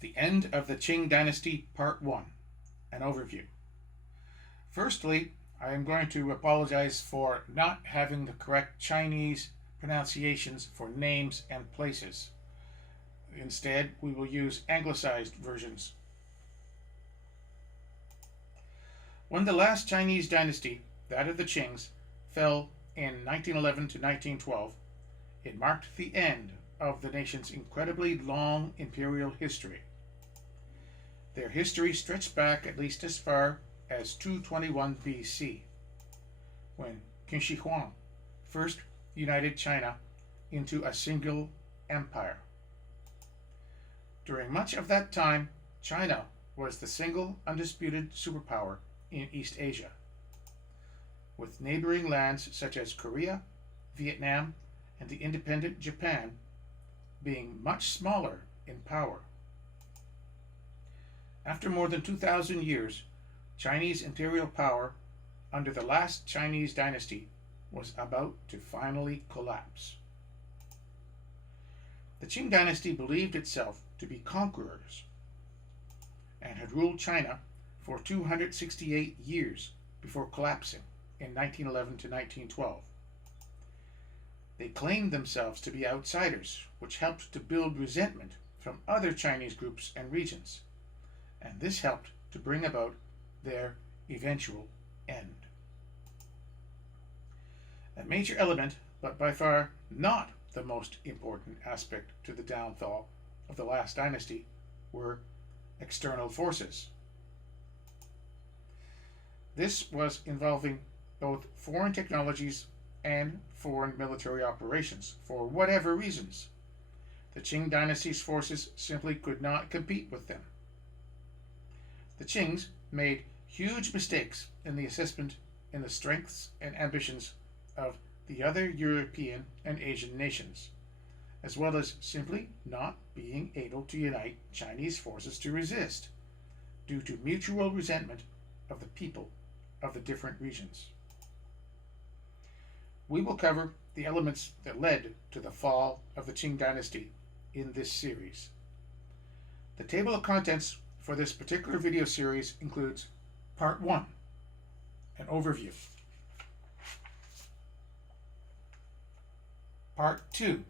The End of the Qing Dynasty, Part 1, an overview. Firstly, I am going to apologize for not having the correct Chinese pronunciations for names and places. Instead, we will use anglicized versions. When the last Chinese dynasty, that of the Qings, fell in 1911 to 1912, it marked the end of the nation's incredibly long imperial history. Their history stretched back at least as far as 221 BC, when Qin Shi Huang first united China into a single empire. During much of that time, China was the single undisputed superpower in East Asia, with neighboring lands such as Korea, Vietnam, and the independent Japan being much smaller in power. After more than 2,000 years, Chinese imperial power under the last Chinese dynasty was about to finally collapse. The Qing dynasty believed itself to be conquerors and had ruled China for 268 years before collapsing in 1911 to 1912. They claimed themselves to be outsiders, which helped to build resentment from other Chinese groups and regions, and this helped to bring about their eventual end. A major element, but by far not the most important aspect to the downfall of the last dynasty, were external forces. This was involving both foreign technologies and foreign military operations. For whatever reasons, the Qing dynasty's forces simply could not compete with them. The Qings made huge mistakes in the assessment in the strengths and ambitions of the other European and Asian nations, as well as simply not being able to unite Chinese forces to resist, due to mutual resentment of the people of the different regions. We will cover the elements that led to the fall of the Qing dynasty in this series. The table of contents for this particular video series includes Part 1, an overview. Part 2,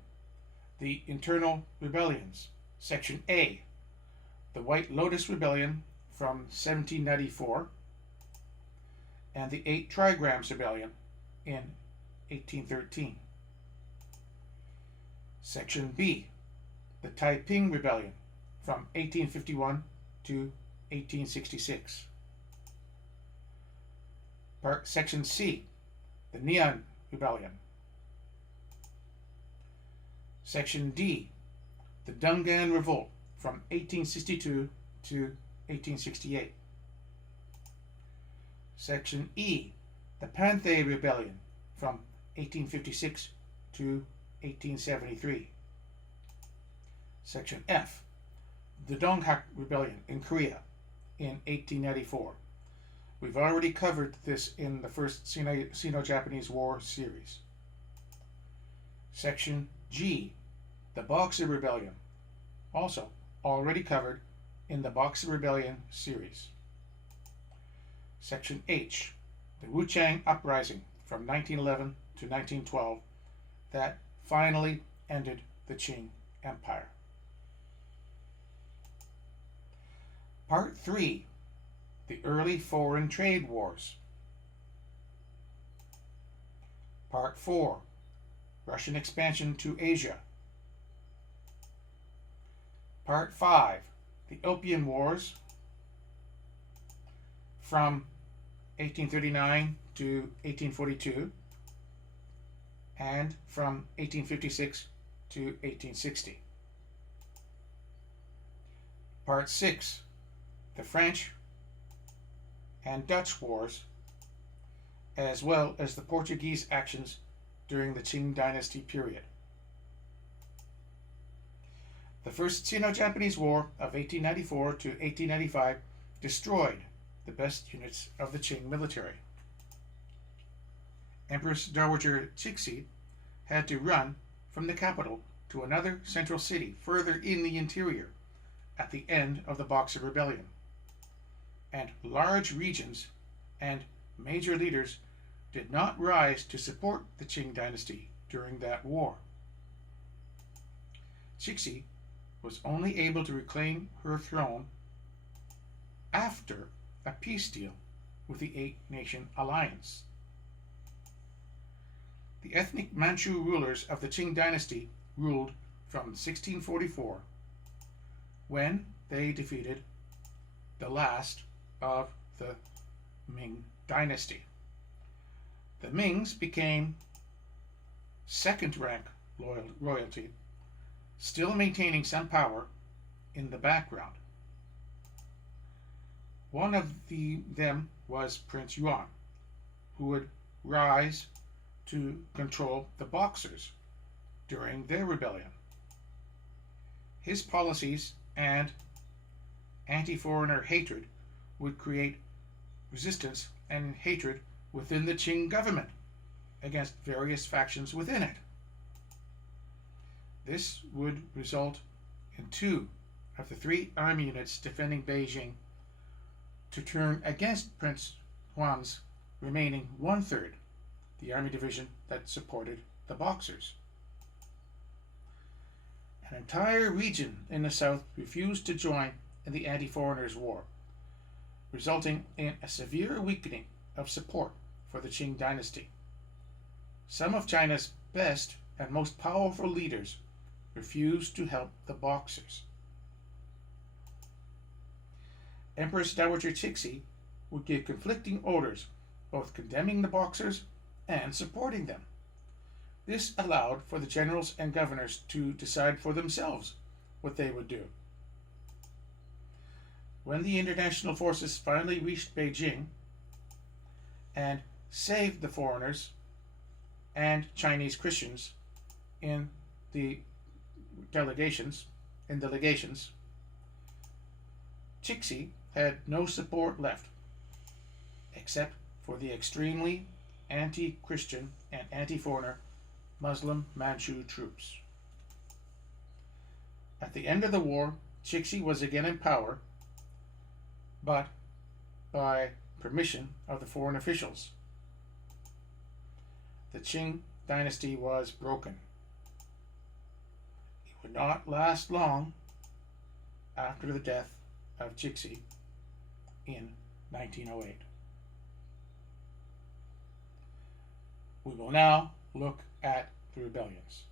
the internal rebellions. Section A, the White Lotus Rebellion from 1794 and the 8 Trigrams Rebellion in 1813. Section B, the Taiping Rebellion from 1851 to 1866. Section C, the Nean Rebellion. Section D, the Dungan Revolt from 1862 to 1868. Section E, the Panthay Rebellion from 1856 to 1873. Section F, the Donghak Rebellion in Korea in 1894. We've already covered this in the first Xeno-Japanese War series. Section G, the Boxer Rebellion, also already covered in the Boxer Rebellion series. Section H, the Wuchang Uprising from 1911 to 1912, that finally ended the Qing Empire. Part 3, the early foreign trade wars. Part 4, Russian expansion to Asia. Part 5, the Opium Wars from 1839 to 1842 and from 1856 to 1860. Part 6, the French and Dutch Wars, as well as the Portuguese actions during the Qing Dynasty period. The First Sino-Japanese War of 1894 to 1895 destroyed the best units of the Qing military. Empress Dowager Cixi had to run from the capital to another central city further in the interior at the end of the Boxer Rebellion, and large regions and major leaders did not rise to support the Qing dynasty during that war. Cixi was only able to reclaim her throne after a peace deal with the Eight-Nation Alliance. The ethnic Manchu rulers of the Qing dynasty ruled from 1644, when they defeated the last of the Ming dynasty. The Mings became second-rank royalty, still maintaining some power in the background. One of them was Prince Yuan, who would rise to control the Boxers during their rebellion. His policies and anti-foreigner hatred would create resistance and hatred within the Qing government against various factions within it. This would result in 2 of the 3 army units defending Beijing to turn against Prince Yuan's remaining 1/3, the army division that supported the Boxers. An entire region in the south refused to join in the anti-foreigners' war, resulting in a severe weakening of support for the Qing dynasty. Some of China's best and most powerful leaders refused to help the Boxers. Empress Dowager Cixi would give conflicting orders, both condemning the Boxers and supporting them. This allowed for the generals and governors to decide for themselves what they would do. When the international forces finally reached Beijing and saved the foreigners and Chinese Christians in the delegations, Cixi had no support left except for the extremely anti-Christian and anti-foreigner Muslim Manchu troops. At the end of the war, Cixi was again in power, but by permission of the foreign officials. The Qing dynasty was broken. It would not last long after the death of Cixi in 1908. We will now look at the rebellions.